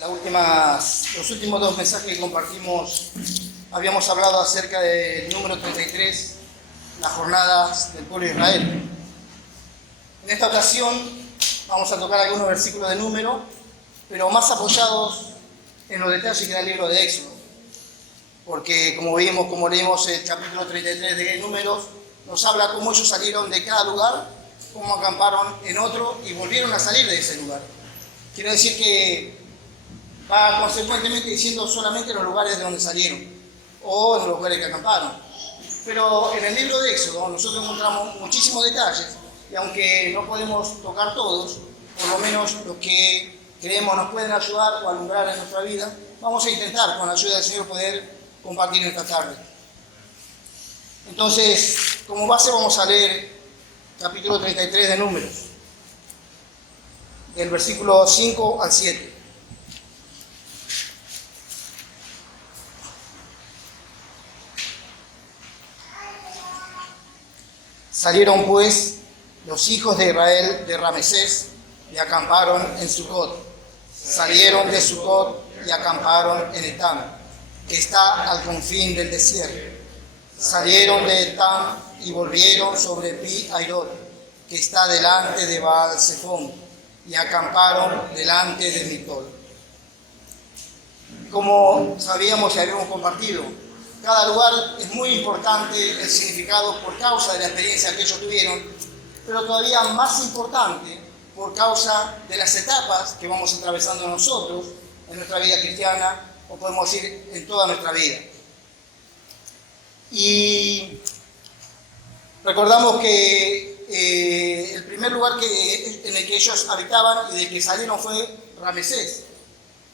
Los últimos dos mensajes que compartimos, habíamos hablado acerca del número 33, las jornadas del pueblo de Israel. En esta ocasión vamos a tocar algunos versículos de número, pero más apoyados en los detalles que da el libro de Éxodo. Porque como leímos el capítulo 33 de Números, nos habla cómo ellos salieron de cada lugar, cómo acamparon en otro y volvieron a salir de ese lugar. Quiero decir que va consecuentemente diciendo solamente los lugares de donde salieron o en los lugares que acamparon. Pero en el libro de Éxodo nosotros encontramos muchísimos detalles y aunque no podemos tocar todos, por lo menos los que creemos nos pueden ayudar o alumbrar en nuestra vida, vamos a intentar con la ayuda del Señor poder compartir esta tarde. Entonces, como base vamos a leer capítulo 33 de Números, del versículo 5 al 7. Salieron pues los hijos de Israel de Ramesés y acamparon en Sucot. Salieron de Sucot y acamparon en Etam, que está al confín del desierto. Salieron de Etam y volvieron sobre Pi-Hairot, que está delante de Baal-Zephón, y acamparon delante de Mitol. Como sabíamos y habíamos compartido, cada lugar es muy importante el significado por causa de la experiencia que ellos tuvieron, pero todavía más importante por causa de las etapas que vamos atravesando nosotros en nuestra vida cristiana, o podemos decir en toda nuestra vida. Y recordamos que el primer lugar en el que ellos habitaban y del que salieron fue Ramesés.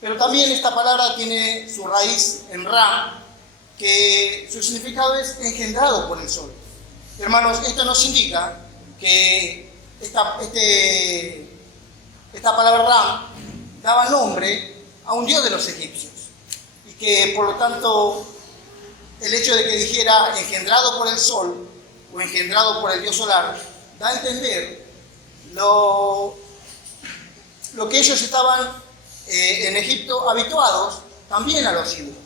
Pero también esta palabra tiene su raíz en Ram, que su significado es engendrado por el sol. Hermanos, esto nos indica que esta palabra Ram daba nombre a un dios de los egipcios y que por lo tanto el hecho de que dijera engendrado por el sol o engendrado por el dios solar da a entender lo que ellos estaban en Egipto habituados también a los ídolos.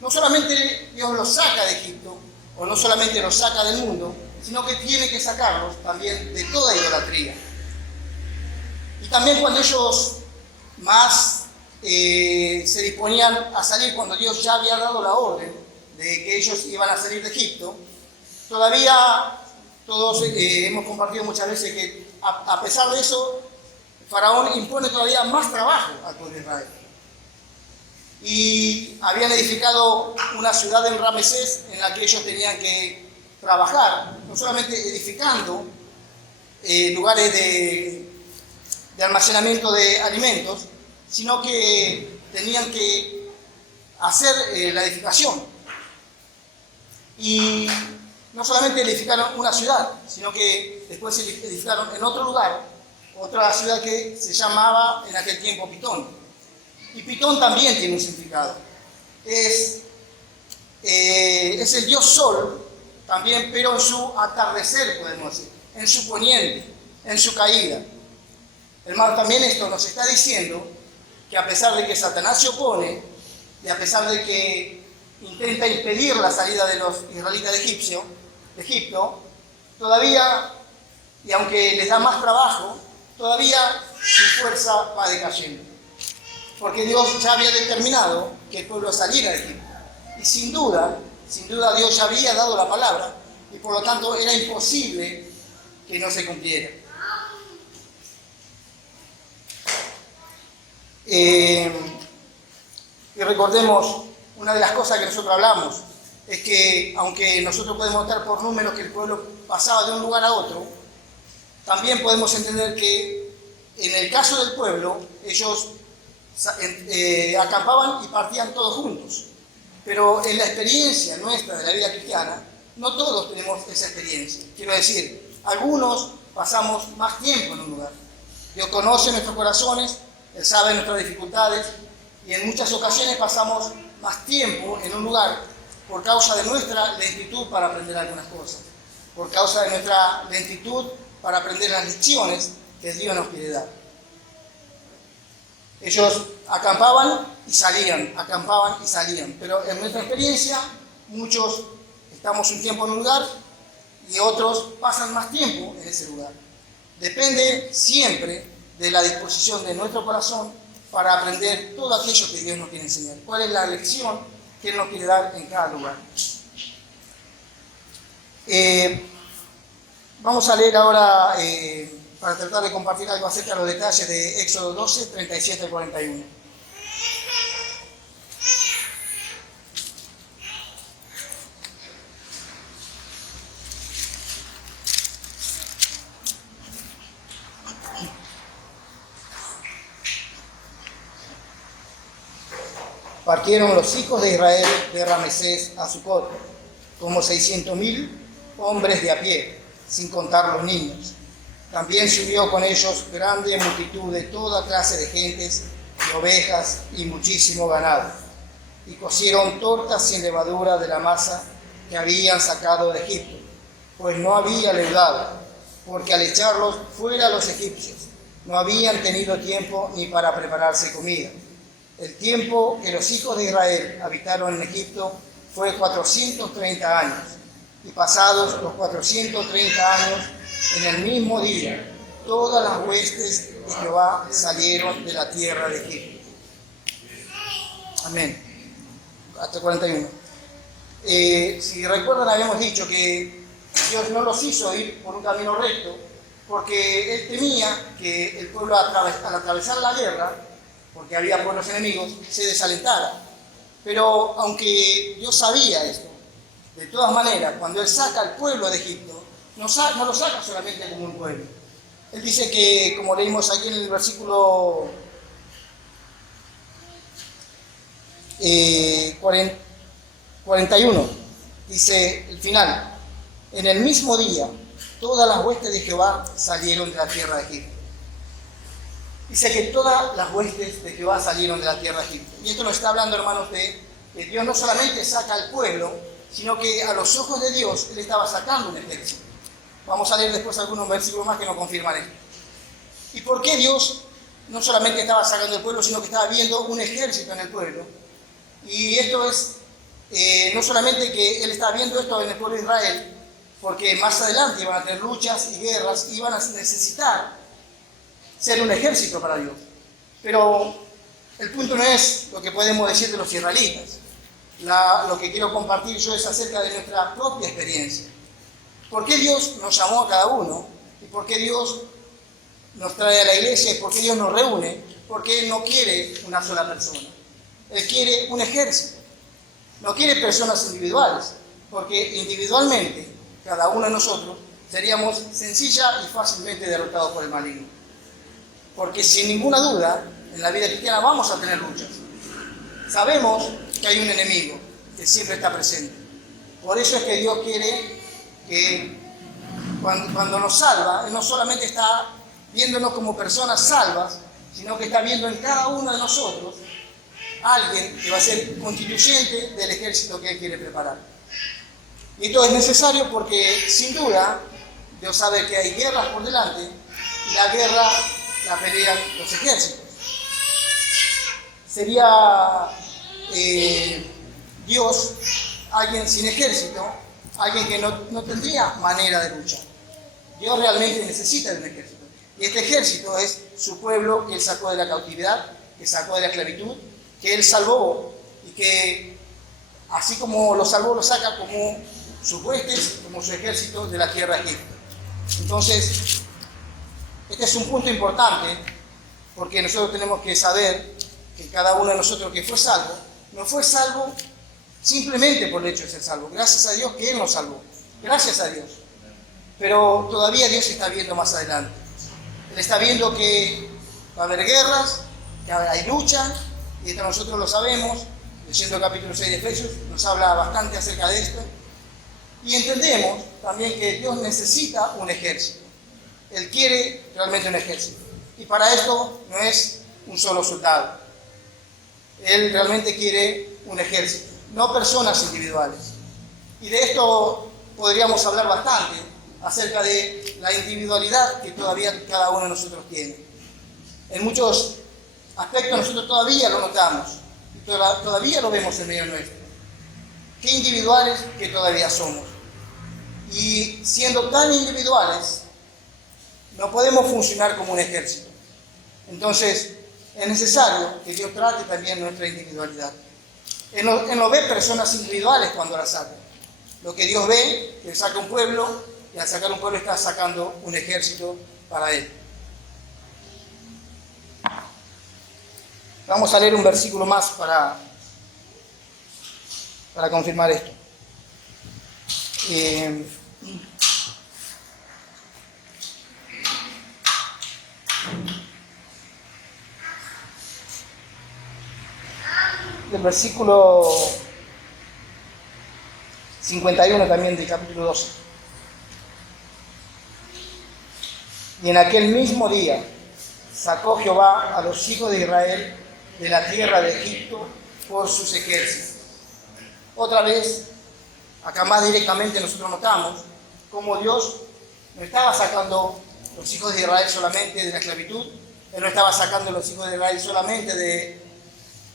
No solamente Dios los saca de Egipto, o no solamente los saca del mundo, sino que tiene que sacarlos también de toda idolatría. Y también cuando ellos más se disponían a salir, cuando Dios ya había dado la orden de que ellos iban a salir de Egipto, todavía todos hemos compartido muchas veces que a pesar de eso, Faraón impone todavía más trabajo al pueblo de Israel. Y habían edificado una ciudad en Ramesés en la que ellos tenían que trabajar, no solamente edificando lugares de almacenamiento de alimentos, sino que tenían que hacer la edificación. Y no solamente edificaron una ciudad, sino que después edificaron en otro lugar, otra ciudad que se llamaba en aquel tiempo Pitón. Y Pitón también tiene un significado. Es el dios sol también, pero en su atardecer, podemos decir, en su poniente, en su caída. Hermano, también esto nos está diciendo que a pesar de que Satanás se opone y a pesar de que intenta impedir la salida de los israelitas de Egipto, todavía, y aunque les da más trabajo, todavía su fuerza va decayendo. Porque Dios ya había determinado que el pueblo saliera de Egipto. Y sin duda Dios ya había dado la palabra y por lo tanto era imposible que no se cumpliera. Y recordemos, una de las cosas que nosotros hablamos es que aunque nosotros podemos notar por números que el pueblo pasaba de un lugar a otro, también podemos entender que en el caso del pueblo ellos acampaban y partían todos juntos. Pero en la experiencia nuestra de la vida cristiana, no todos tenemos esa experiencia. Quiero decir, algunos pasamos más tiempo en un lugar. Dios conoce nuestros corazones, Él sabe nuestras dificultades y en muchas ocasiones pasamos más tiempo en un lugar por causa de nuestra lentitud para aprender algunas cosas, por causa de nuestra lentitud para aprender las lecciones que Dios nos quiere dar. Ellos acampaban y salían, acampaban y salían. Pero en nuestra experiencia, muchos estamos un tiempo en un lugar y otros pasan más tiempo en ese lugar. Depende siempre de la disposición de nuestro corazón para aprender todo aquello que Dios nos quiere enseñar. ¿Cuál es la lección que Él nos quiere dar en cada lugar? Vamos a leer ahora, para tratar de compartir algo acerca de los detalles de Éxodo 12, 37 al 41. Partieron los hijos de Israel de Ramesés a Sucot, como 600.000 hombres de a pie, sin contar los niños. También subió con ellos grande multitud de toda clase de gentes, de ovejas y muchísimo ganado. Y cocieron tortas sin levadura de la masa que habían sacado de Egipto, pues no había leudado, porque al echarlos fuera los egipcios, no habían tenido tiempo ni para prepararse comida. El tiempo que los hijos de Israel habitaron en Egipto fue 430 años, y pasados los 430 años, en el mismo día, todas las huestes de Jehová salieron de la tierra de Egipto. Amén. Hasta 41. Si recuerdan, habíamos dicho que Dios no los hizo ir por un camino recto, porque Él temía que el pueblo al atravesar la guerra, porque había pueblos enemigos, se desalentara. Pero aunque Dios sabía esto, de todas maneras, cuando Él saca al pueblo de Egipto, no lo saca solamente como un pueblo. Él dice que, como leímos aquí en el versículo 41, dice el final: en el mismo día, todas las huestes de Jehová salieron de la tierra de Egipto. Dice que todas las huestes de Jehová salieron de la tierra de Egipto. Y esto nos está hablando, hermanos, de que Dios no solamente saca al pueblo, sino que a los ojos de Dios Él estaba sacando un ejército. Vamos a leer después algunos versículos más que nos confirman esto. ¿Y por qué Dios no solamente estaba sacando el pueblo, sino que estaba viendo un ejército en el pueblo? Y esto es, no solamente que Él estaba viendo esto en el pueblo de Israel, porque más adelante iban a tener luchas y guerras, y iban a necesitar ser un ejército para Dios. Pero el punto no es lo que podemos decir de los israelitas. Lo que quiero compartir yo es acerca de nuestra propia experiencia. ¿Por qué Dios nos llamó a cada uno? ¿Y por qué Dios nos trae a la iglesia? ¿Y por qué Dios nos reúne? Porque Él no quiere una sola persona. Él quiere un ejército. No quiere personas individuales, porque individualmente, cada uno de nosotros, seríamos sencilla y fácilmente derrotados por el maligno. Porque sin ninguna duda, en la vida cristiana vamos a tener luchas. Sabemos que hay un enemigo que siempre está presente. Por eso es que Dios quiere que cuando nos salva, Él no solamente está viéndonos como personas salvas, sino que está viendo en cada uno de nosotros alguien que va a ser constituyente del ejército que Él quiere preparar. Y esto es necesario porque, sin duda, Dios sabe que hay guerras por delante y la guerra la pelean los ejércitos. Sería Dios alguien sin ejército, alguien que no tendría manera de luchar. Dios realmente necesita de un ejército. Y este ejército es su pueblo que Él sacó de la cautividad, que sacó de la esclavitud, que Él salvó y que así como lo salvó, lo saca como sus huestes, como su ejército de la tierra de Egipto. Entonces, este es un punto importante porque nosotros tenemos que saber que cada uno de nosotros que fue salvo, no fue salvo simplemente por el hecho de ser salvo. Gracias a Dios que Él nos salvó. Gracias a Dios. Pero todavía Dios está viendo más adelante. Él está viendo que va a haber guerras, que hay lucha, y esto nosotros lo sabemos. Leyendo el capítulo 6 de Efesios nos habla bastante acerca de esto. Y entendemos también que Dios necesita un ejército. Él quiere realmente un ejército. Y para esto no es un solo soldado. Él realmente quiere un ejército, no personas individuales. Y de esto podríamos hablar bastante acerca de la individualidad que todavía cada uno de nosotros tiene. En muchos aspecto nosotros todavía lo notamos, y todavía lo vemos en medio nuestro. Qué individuales que todavía somos. Y siendo tan individuales, no podemos funcionar como un ejército. Entonces, es necesario que Dios trate también nuestra individualidad. Él no ve personas individuales cuando las saca. Lo que Dios ve, que saca un pueblo, y al sacar un pueblo está sacando un ejército para Él. Vamos a leer un versículo más para confirmar esto. Del versículo 51 también del capítulo 12. Y en aquel mismo día sacó Jehová a los hijos de Israel de la tierra de Egipto por sus ejércitos. Otra vez, acá más directamente nosotros notamos cómo Dios no estaba sacando los hijos de Israel solamente de la esclavitud, Él no estaba sacando los hijos de Israel solamente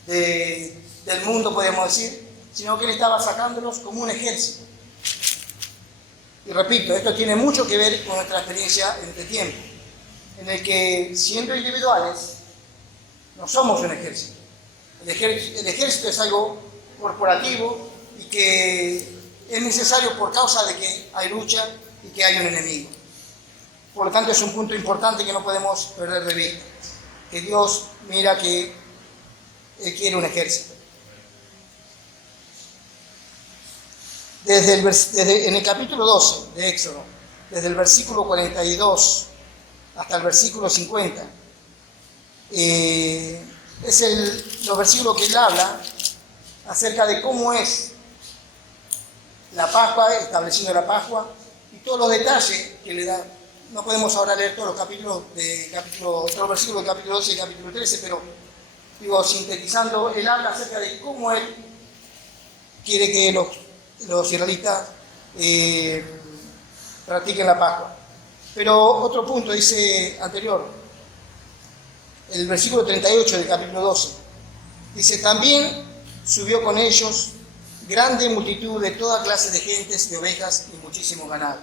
del mundo, podemos decir, sino que Él estaba sacándolos como un ejército. Y repito, esto tiene mucho que ver con nuestra experiencia en este tiempo, en el que, siendo individuales, no somos un ejército. El ejército es algo corporativo y que es necesario por causa de que hay lucha y que hay un enemigo. Por lo tanto, es un punto importante que no podemos perder de vista, que Dios mira que Él quiere un ejército. En el capítulo 12 de Éxodo, desde el versículo 42 hasta el versículo 50, los versículos que él habla acerca de cómo es la Pascua, estableciendo la Pascua, y todos los detalles que le da. No podemos ahora leer todos los versículos del capítulo 12 y capítulo 13, pero sintetizando, él habla acerca de cómo él quiere que los israelitas practiquen la Pascua. Pero otro punto dice anterior, el versículo 38 del capítulo 12, dice: también subió con ellos grande multitud de toda clase de gentes, de ovejas y muchísimo ganado.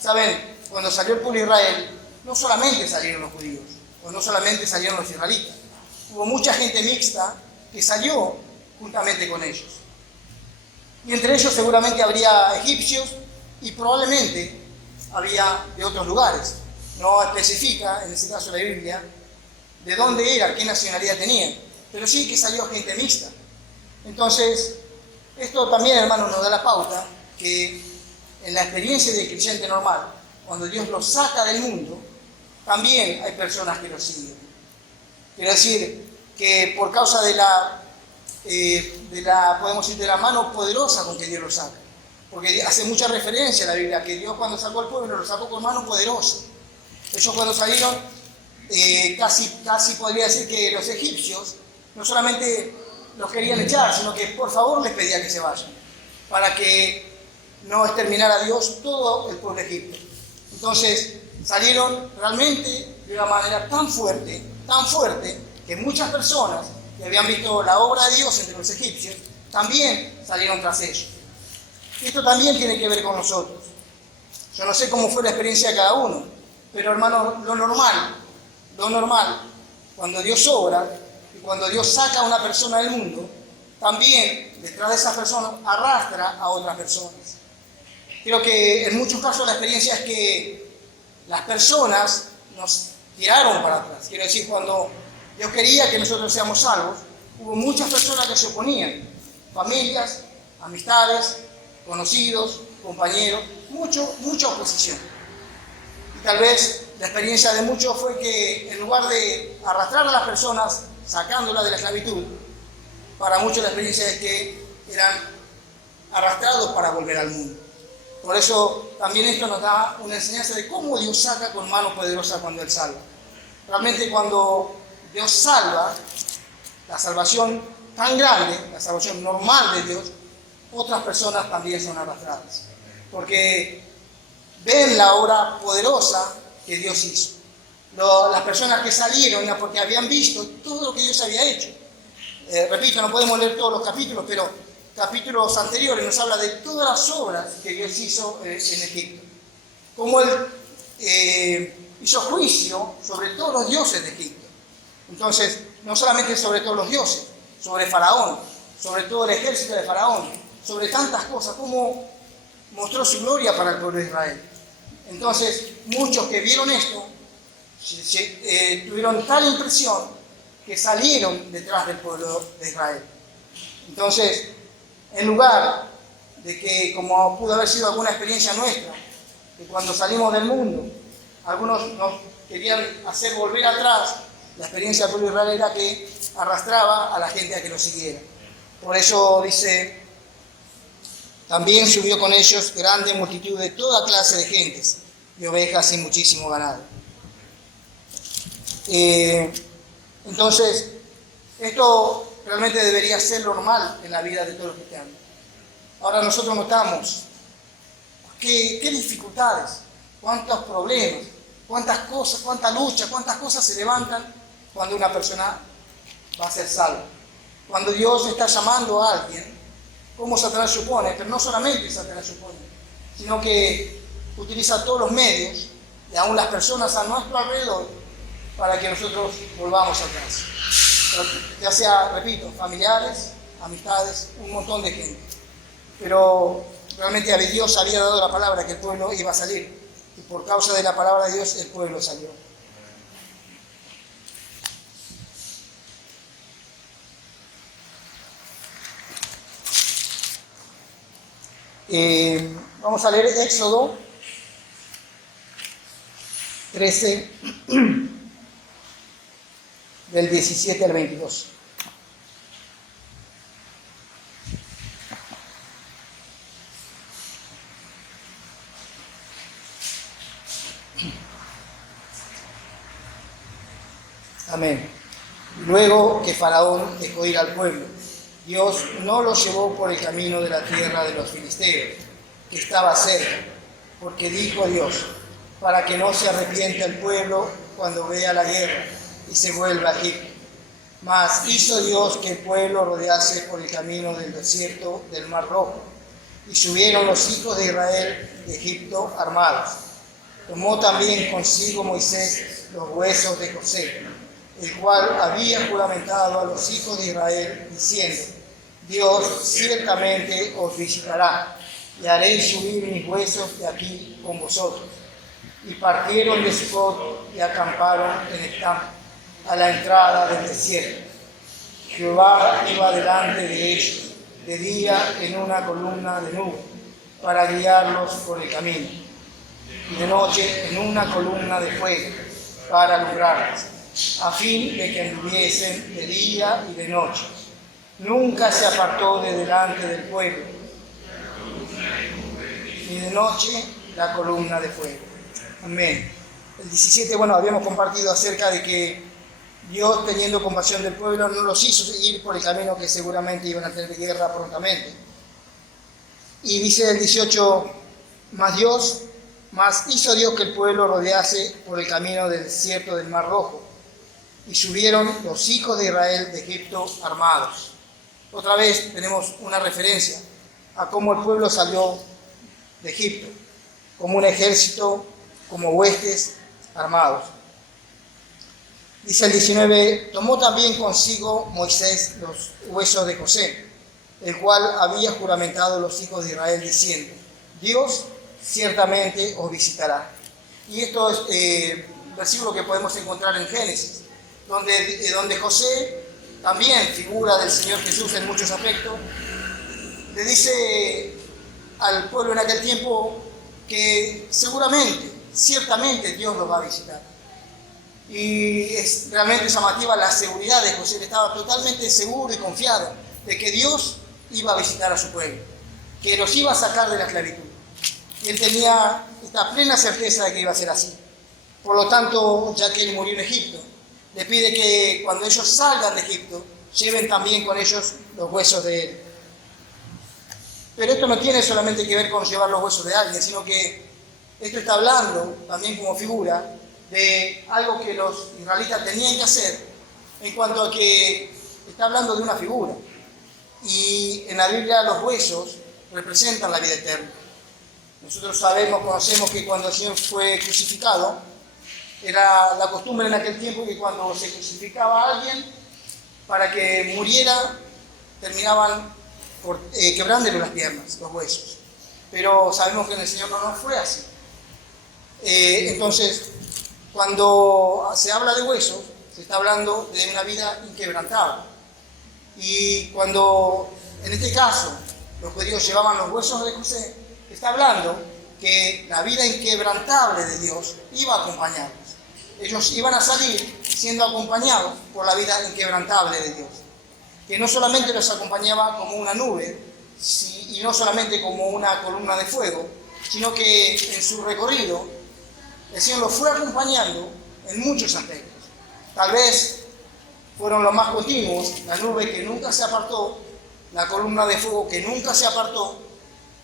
Saben, cuando salió el pueblo de Israel, no solamente salieron los judíos, o no solamente salieron los israelitas, hubo mucha gente mixta que salió juntamente con ellos. Y entre ellos seguramente habría egipcios y probablemente había de otros lugares. No especifica, en este caso la Biblia, de dónde era, qué nacionalidad tenían, pero sí que salió gente mixta. Entonces, esto también, hermanos, nos da la pauta que en la experiencia del creyente normal, cuando Dios los saca del mundo, también hay personas que los siguen. Quiero decir que por causa de la mano poderosa con que Dios los saca. Porque hace mucha referencia a la Biblia, que Dios cuando sacó al pueblo lo sacó con mano poderosa. Ellos cuando salieron, casi podría decir que los egipcios no solamente los querían echar, sino que por favor les pedía que se vayan, para que no exterminara a Dios todo el pueblo de Egipto. Entonces salieron realmente de una manera tan fuerte, que muchas personas que habían visto la obra de Dios entre los egipcios, también salieron tras ellos. Esto también tiene que ver con nosotros. Yo no sé cómo fue la experiencia de cada uno, pero hermano, lo normal, cuando Dios obra y cuando Dios saca a una persona del mundo, también detrás de esa persona arrastra a otras personas. Creo que en muchos casos la experiencia es que las personas nos tiraron para atrás. Quiero decir, cuando Dios quería que nosotros seamos salvos, hubo muchas personas que se oponían, familias, amistades, conocidos, compañeros, mucha oposición. Y tal vez la experiencia de muchos fue que en lugar de arrastrar a las personas, sacándolas de la esclavitud, para muchos la experiencia es que eran arrastrados para volver al mundo. Por eso también esto nos da una enseñanza de cómo Dios saca con mano poderosa cuando Él salva. Realmente cuando Dios salva, la salvación tan grande, la salvación normal de Dios, otras personas también son arrastradas. Porque ven la obra poderosa que Dios hizo. las personas que salieron era porque habían visto todo lo que Dios había hecho. Repito, no podemos leer todos los capítulos, pero capítulos anteriores nos habla de todas las obras que Dios hizo en Egipto. Cómo Él hizo juicio sobre todos los dioses de Egipto. Entonces, no solamente sobre todos los dioses, sobre Faraón, sobre todo el ejército de Faraón, sobre tantas cosas, cómo mostró su gloria para el pueblo de Israel. Entonces, muchos que vieron esto tuvieron tal impresión que salieron detrás del pueblo de Israel. Entonces, en lugar de que, como pudo haber sido alguna experiencia nuestra, que cuando salimos del mundo, algunos nos querían hacer volver atrás, la experiencia del pueblo de Israel era que arrastraba a la gente a que lo siguiera. Por eso dice, también subió con ellos grande multitud de toda clase de gentes, de ovejas y muchísimo ganado. Entonces, esto realmente debería ser normal en la vida de todos los cristianos. Ahora nosotros notamos qué dificultades, cuántos problemas, cuántas cosas, cuánta lucha, cuántas cosas se levantan cuando una persona va a ser salva. Cuando Dios está llamando a alguien, como Satanás supone, pero no solamente Satanás supone, sino que utiliza todos los medios, y aún las personas a nuestro alrededor, para que nosotros volvamos atrás. Ya sea, repito, familiares, amistades, un montón de gente. Pero realmente Dios había dado la palabra que el pueblo iba a salir. Y por causa de la palabra de Dios, el pueblo salió. Vamos a leer Éxodo 13, del 17 al 22. Amén. Luego que Faraón dejó ir al pueblo, Dios no los llevó por el camino de la tierra de los filisteos, que estaba cerca, porque dijo Dios, para que no se arrepienta el pueblo cuando vea la guerra y se vuelva a Egipto. Mas hizo Dios que el pueblo rodease por el camino del desierto del Mar Rojo, y subieron los hijos de Israel de Egipto armados. Tomó también consigo Moisés los huesos de José, el cual había juramentado a los hijos de Israel, diciendo, Dios ciertamente os visitará, y haréis subir mis huesos de aquí con vosotros. Y partieron de Sucot y acamparon en el campo, a la entrada del desierto. Jehová iba delante de ellos, de día en una columna de nube, para guiarlos por el camino, y de noche en una columna de fuego, para alumbrarlos, a fin de que anduviesen de día y de noche. Nunca se apartó de delante del pueblo, ni de noche la columna de fuego. Amén. El 17, habíamos compartido acerca de que Dios, teniendo compasión del pueblo, no los hizo seguir por el camino que seguramente iban a tener guerra prontamente. Y dice el 18, mas hizo Dios que el pueblo rodease por el camino del desierto del Mar Rojo, y subieron los hijos de Israel de Egipto armados. Otra vez tenemos una referencia a cómo el pueblo salió de Egipto, como un ejército, como huestes armados. Dice el 19, tomó también consigo Moisés los huesos de José, el cual había juramentado a los hijos de Israel, diciendo, Dios ciertamente os visitará. Y esto es un versículo que podemos encontrar en Génesis, donde José, también figura del Señor Jesús en muchos aspectos, le dice al pueblo en aquel tiempo que seguramente, ciertamente Dios los va a visitar. Y es realmente llamativa la seguridad de José, que estaba totalmente seguro y confiado de que Dios iba a visitar a su pueblo, que los iba a sacar de la esclavitud. Y él tenía esta plena certeza de que iba a ser así. Por lo tanto, ya que él murió en Egipto, le pide que cuando ellos salgan de Egipto, lleven también con ellos los huesos de él. Pero esto no tiene solamente que ver con llevar los huesos de alguien, sino que esto está hablando también como figura de algo que los israelitas tenían que hacer, en cuanto a que está hablando de una figura. Y en la Biblia los huesos representan la vida eterna. Nosotros conocemos que cuando el Señor fue crucificado, era la costumbre en aquel tiempo que cuando se crucificaba a alguien, para que muriera, terminaban quebrándole las piernas, los huesos. Pero sabemos que en el Señor no fue así. Entonces, cuando se habla de huesos, se está hablando de una vida inquebrantable. Y cuando, en este caso, los judíos llevaban los huesos de José, está hablando que la vida inquebrantable de Dios iba a acompañarlos. Ellos iban a salir siendo acompañados por la vida inquebrantable de Dios, que no solamente los acompañaba como una nube y no solamente como una columna de fuego, sino que en su recorrido el Señor los fue acompañando en muchos aspectos. Tal vez fueron los más continuos, la nube que nunca se apartó, la columna de fuego que nunca se apartó,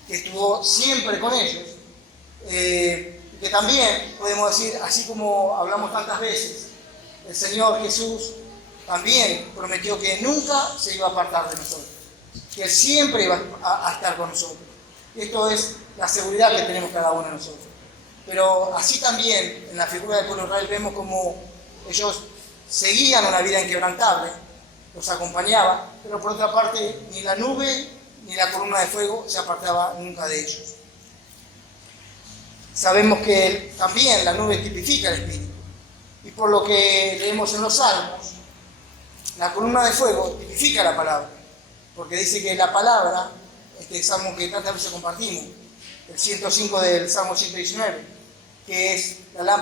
que estuvo siempre con ellos, que también podemos decir, así como hablamos tantas veces, el Señor Jesús también prometió que nunca se iba a apartar de nosotros, que Él siempre iba a estar con nosotros. Y esto es la seguridad que tenemos cada uno de nosotros. Pero así también en la figura del pueblo de Israel vemos como ellos seguían una vida inquebrantable, los acompañaba, pero por otra parte ni la nube ni la columna de fuego se apartaba nunca de ellos. Sabemos que también la nube tipifica el Espíritu, y por lo que leemos en los Salmos, la columna de fuego tipifica la palabra, porque dice que la palabra, este salmo que tantas veces compartimos, el 105 del Salmo 119, que es la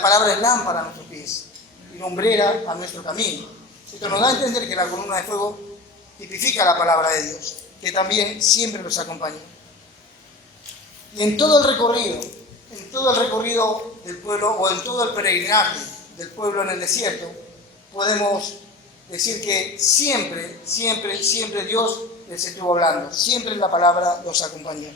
palabra es lámpara a nuestros pies y lumbrera a nuestro camino. Esto nos da a entender que la columna de fuego tipifica la palabra de Dios, que también siempre nos acompaña. Y en todo el recorrido del pueblo, o en todo el peregrinaje del pueblo en el desierto, podemos decir que siempre Dios les estuvo hablando, siempre la palabra los acompañó.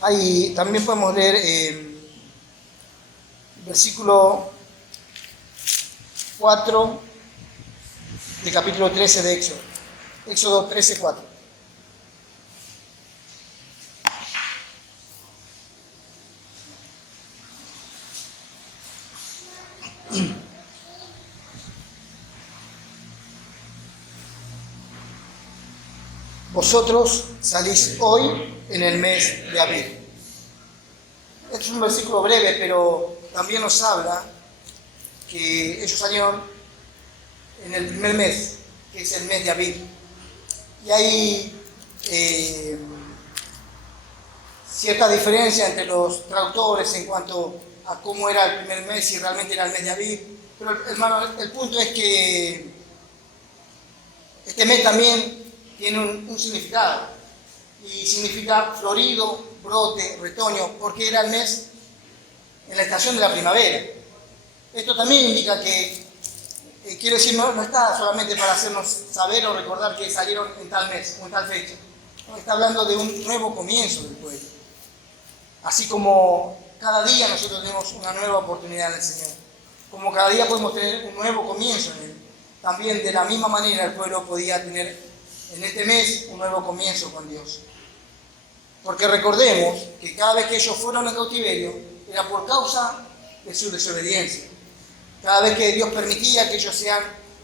Ahí también podemos leer el versículo 4 del capítulo 13 de Éxodo. Éxodo 13, 4. Vosotros salís hoy en el mes de Abib. Este es un versículo breve, pero también nos habla que ellos salieron en el primer mes, que es el mes de Abib. Y hay cierta diferencia entre los traductores en cuanto a cómo era el primer mes, si realmente era el mes de Abib. Pero, hermano, el punto es que este mes también tiene un significado, y significa florido, brote, retoño, porque era el mes en la estación de la primavera. Esto también indica que, quiero decir, no está solamente para hacernos saber o recordar que salieron en tal mes o en tal fecha. No, está hablando de un nuevo comienzo del pueblo. Así como cada día nosotros tenemos una nueva oportunidad en el Señor, como cada día podemos tener un nuevo comienzo en Él, también de la misma manera el pueblo podía tener en este mes un nuevo comienzo con Dios. Porque recordemos que cada vez que ellos fueron al cautiverio era por causa de su desobediencia. Cada vez que Dios permitía que ellos sean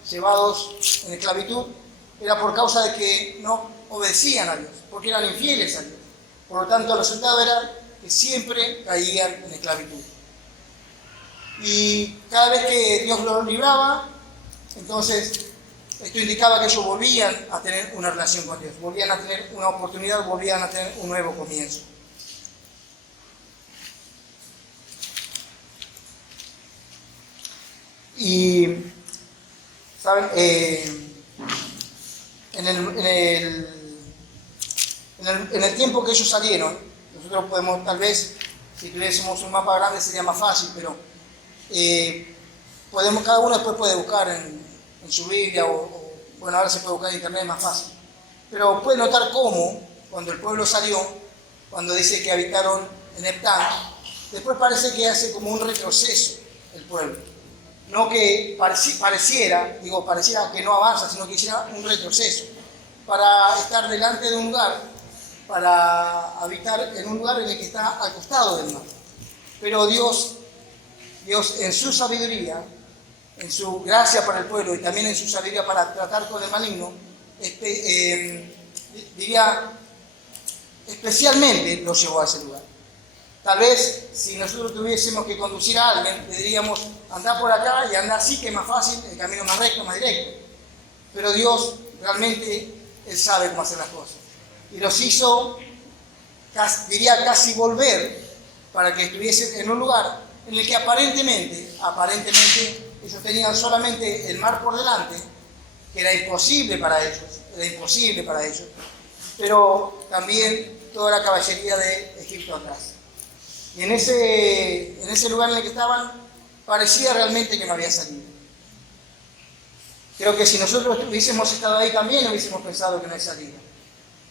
llevados en esclavitud era por causa de que no obedecían a Dios, porque eran infieles a Dios. Por lo tanto, el resultado era que siempre caían en esclavitud. Y cada vez que Dios los libraba, entonces esto indicaba que ellos volvían a tener una relación con Dios, volvían a tener una oportunidad, volvían a tener un nuevo comienzo. Y, ¿saben? En el tiempo que ellos salieron, nosotros podemos, tal vez, si tuviésemos un mapa grande sería más fácil, pero Cada uno después puede buscar en su Biblia bueno, ahora se puede buscar en internet más fácil. Pero puede notar cómo, cuando el pueblo salió, cuando dice que habitaron en Heptán, después parece que hace como un retroceso el pueblo. No que pareciera que no avanza, sino que hiciera un retroceso para estar delante de un lugar, para habitar en un lugar en el que está al costado del mar. Pero Dios en su sabiduría, en su gracia para el pueblo y también en su sabiduría para tratar con el maligno, diría, especialmente lo llevó a ese lugar. Tal vez si nosotros tuviésemos que conducir a alguien, le diríamos, anda por acá y anda así, que es más fácil, el camino más recto, más directo. Pero Dios realmente, Él sabe cómo hacer las cosas. Y los hizo, diría, casi volver para que estuviesen en un lugar en el que aparentemente, ellos tenían solamente el mar por delante, que era imposible para ellos, pero también toda la caballería de Egipto atrás. Y en ese lugar en el que estaban, parecía realmente que no había salida. Creo que si nosotros hubiésemos estado ahí también hubiésemos pensado que no hay salida.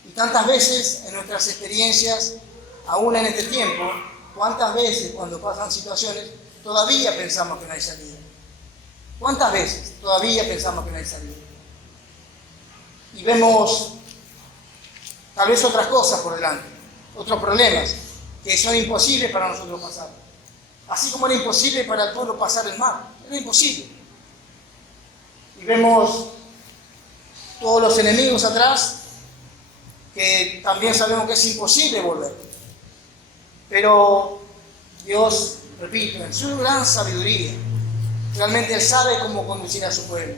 Y tantas veces en nuestras experiencias, aún en este tiempo, cuántas veces cuando pasan situaciones, todavía pensamos que no hay salida. ¿Cuántas veces todavía pensamos que no hay salida? Y vemos tal vez otras cosas por delante, otros problemas que son imposibles para nosotros pasar. Así como era imposible para el pueblo pasar el mar, era imposible. Y vemos todos los enemigos atrás, que también sabemos que es imposible volver. Pero Dios, repito, en su gran sabiduría, realmente Él sabe cómo conducir a su pueblo.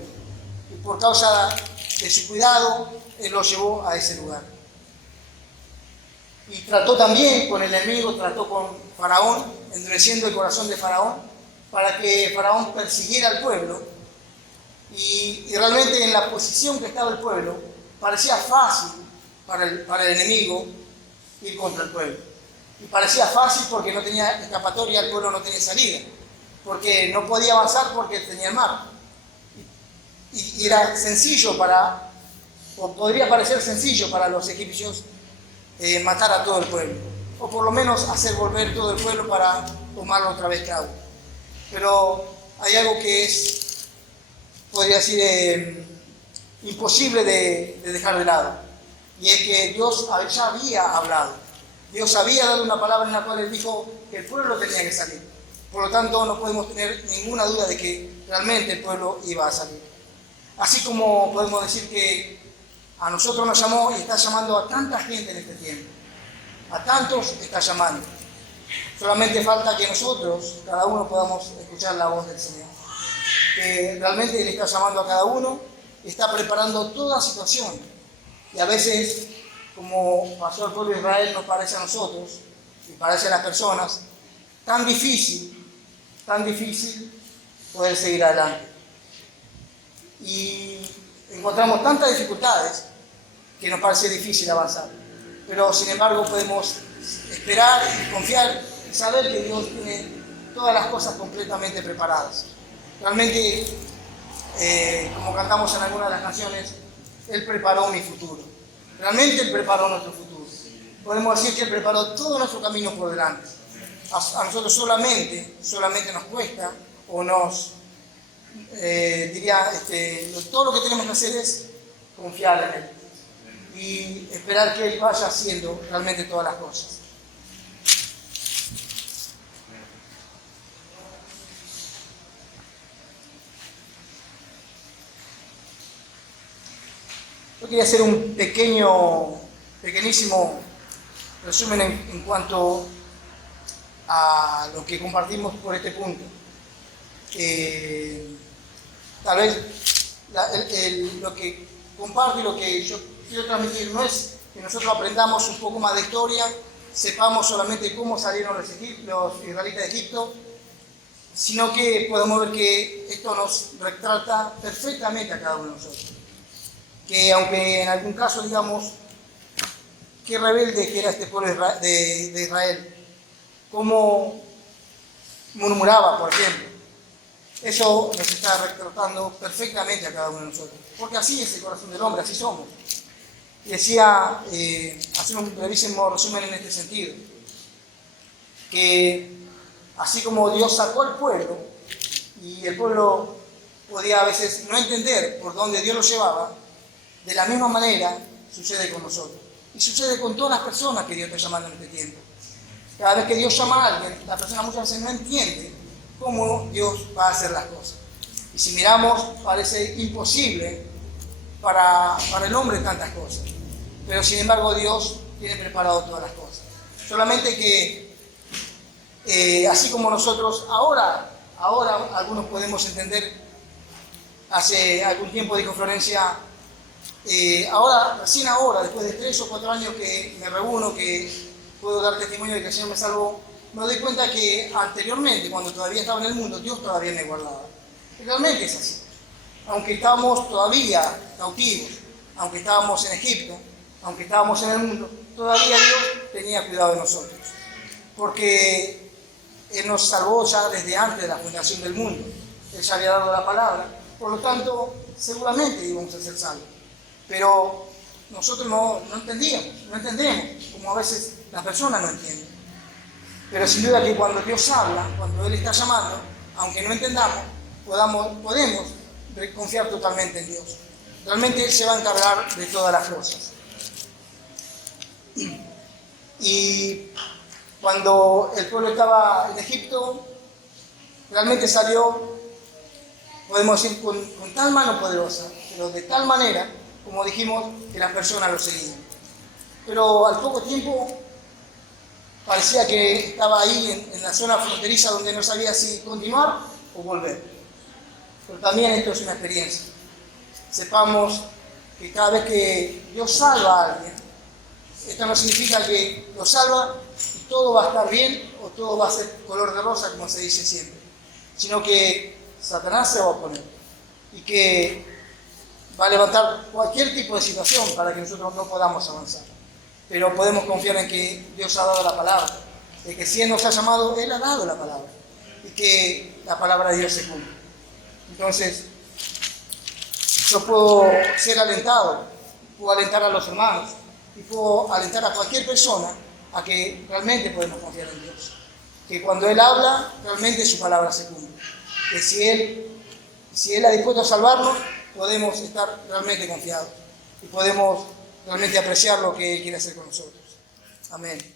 Y por causa de su cuidado, Él lo llevó a ese lugar. Y trató también con el enemigo, trató con Faraón, endureciendo el corazón de Faraón, para que Faraón persiguiera al pueblo. Y realmente en la posición que estaba el pueblo, parecía fácil para el enemigo ir contra el pueblo. Y parecía fácil porque no tenía escapatoria, el pueblo no tenía salida. Porque no podía avanzar porque tenía el mar. Y era sencillo o podría parecer sencillo para los egipcios matar a todo el pueblo, o por lo menos hacer volver todo el pueblo para tomarlo otra vez cabo. Pero hay algo que podría decir, imposible de dejar de lado, y es que Dios ya había hablado. Dios había dado una palabra en la cual Él dijo que el pueblo tenía que salir. Por lo tanto, no podemos tener ninguna duda de que realmente el pueblo iba a salir. Así como podemos decir que a nosotros nos llamó y está llamando a tanta gente en este tiempo. A tantos está llamando. Solamente falta que nosotros, cada uno, podamos escuchar la voz del Señor. Que realmente Él está llamando a cada uno, está preparando toda situación. Y a veces, como pasó al pueblo de Israel, nos parece a nosotros, y parece a las personas, tan difícil poder seguir adelante. Y encontramos tantas dificultades que nos parece difícil avanzar. Pero sin embargo podemos esperar y confiar y saber que Dios tiene todas las cosas completamente preparadas. Realmente, como cantamos en algunas de las canciones, Él preparó mi futuro. Realmente Él preparó nuestro futuro. Podemos decir que Él preparó todo nuestro camino por delante. A nosotros solamente nos cuesta o nos todo lo que tenemos que hacer es confiar en Él y esperar que Él vaya haciendo realmente todas las cosas. Yo quería hacer un pequeñísimo resumen en cuanto a lo que compartimos por este punto. Tal vez lo que comparto y lo que yo quiero transmitir no es que nosotros aprendamos un poco más de historia, sepamos solamente cómo salieron los israelitas de Egipto, sino que podemos ver que esto nos retrata perfectamente a cada uno de nosotros. Que aunque en algún caso digamos, qué rebelde que era este pueblo de Israel, cómo murmuraba, por ejemplo, Eso nos está retratando perfectamente a cada uno de nosotros, porque así es el corazón del hombre, así somos. Y decía, hacer un brevísimo resumen en este sentido, que así como Dios sacó al pueblo, y el pueblo podía a veces no entender por dónde Dios lo llevaba, de la misma manera sucede con nosotros. Y sucede con todas las personas que Dios está llamando en este tiempo. Cada vez que Dios llama a alguien, la persona muchas veces no entiende cómo Dios va a hacer las cosas. Y si miramos, parece imposible para el hombre tantas cosas. Pero sin embargo Dios tiene preparado todas las cosas. Solamente que, así como nosotros ahora algunos podemos entender, hace algún tiempo dijo Florencia, recién ahora, después de 3 o 4 años que me reúno, que puedo dar testimonio de que el Señor me salvó, me doy cuenta que anteriormente, cuando todavía estaba en el mundo, Dios todavía me guardaba. Y realmente es así. Aunque estábamos todavía cautivos, aunque estábamos en Egipto, aunque estábamos en el mundo, todavía Dios tenía cuidado de nosotros. Porque Él nos salvó ya desde antes de la fundación del mundo. Él ya había dado la palabra. Por lo tanto, seguramente íbamos a ser salvos. Pero nosotros no entendemos, como a veces las personas no entienden. Pero sin duda que cuando Dios habla, cuando Él está llamando, aunque no entendamos, podemos confiar totalmente en Dios. Realmente Él se va a encargar de todas las cosas. Y cuando el pueblo estaba en Egipto, realmente salió, podemos decir, con tal mano poderosa, pero de tal manera, como dijimos, que las personas lo seguían. Pero al poco tiempo parecía que estaba ahí en la zona fronteriza donde no sabía si continuar o volver. Pero también esto es una experiencia. Sepamos que cada vez que Dios salva a alguien, esto no significa que lo salva y todo va a estar bien o todo va a ser color de rosa, como se dice siempre, sino que Satanás se va a oponer y que va a levantar cualquier tipo de situación para que nosotros no podamos avanzar. Pero podemos confiar en que Dios ha dado la palabra, de que si Él nos ha llamado, Él ha dado la palabra y que la palabra de Dios se cumple. Entonces, yo puedo ser alentado, puedo alentar a los hermanos y puedo alentar a cualquier persona a que realmente podemos confiar en Dios. Que cuando Él habla, realmente su palabra se cumple. Que si Él ha dispuesto a salvarnos, podemos estar realmente confiados y podemos realmente apreciar lo que Él quiere hacer con nosotros. Amén.